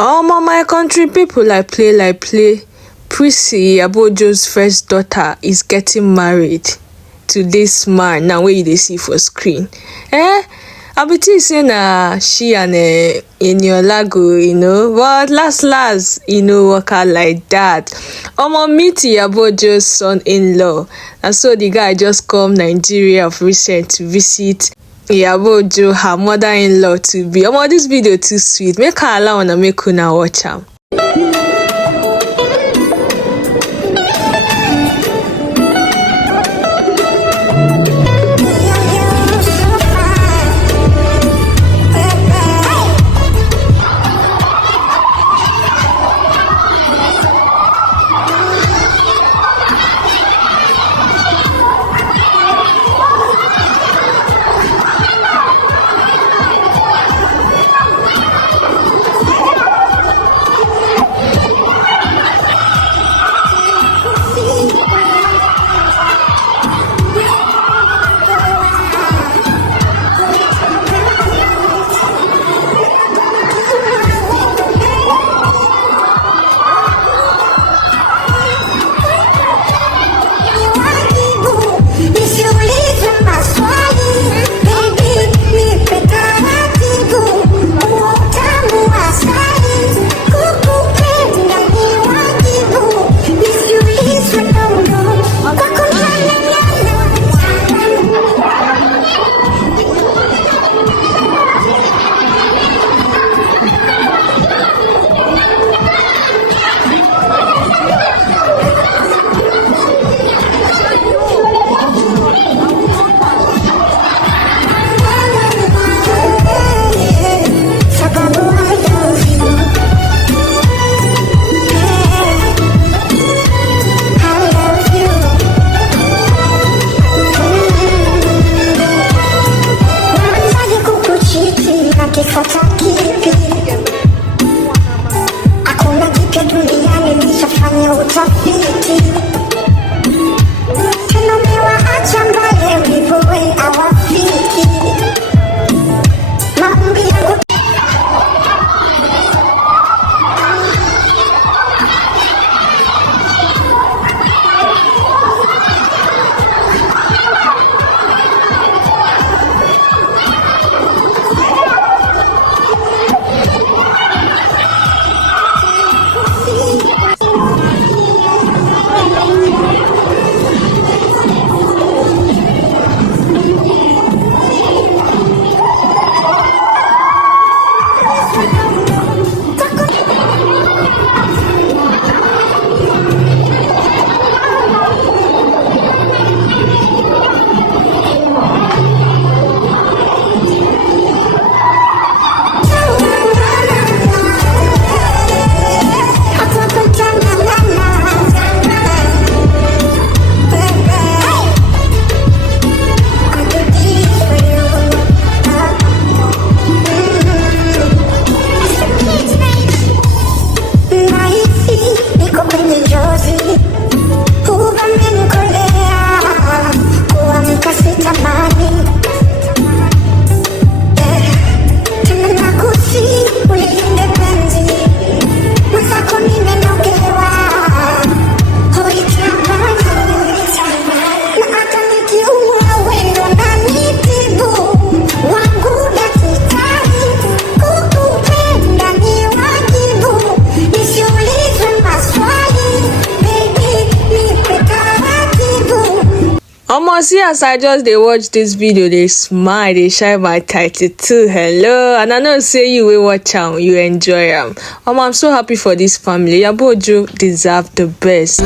My country people, like play. Priscilla Ojo's first daughter is getting married to this man now wey you dey see for screen. I be think say na she and Eniola go, but last work out like that. Meet Iyabo Ojo's son-in-law, and so the guy just come Nigeria of recent to visit Iyabo Ojo, her mother-in-law to be. This video too sweet. Make her allow una make una watch am. See as I just dey watch this video, they smile, they shine my 32. Hello, and I know say you will watch am, you enjoy am. I'm so happy for this family. Iyabo Ojo deserve the best.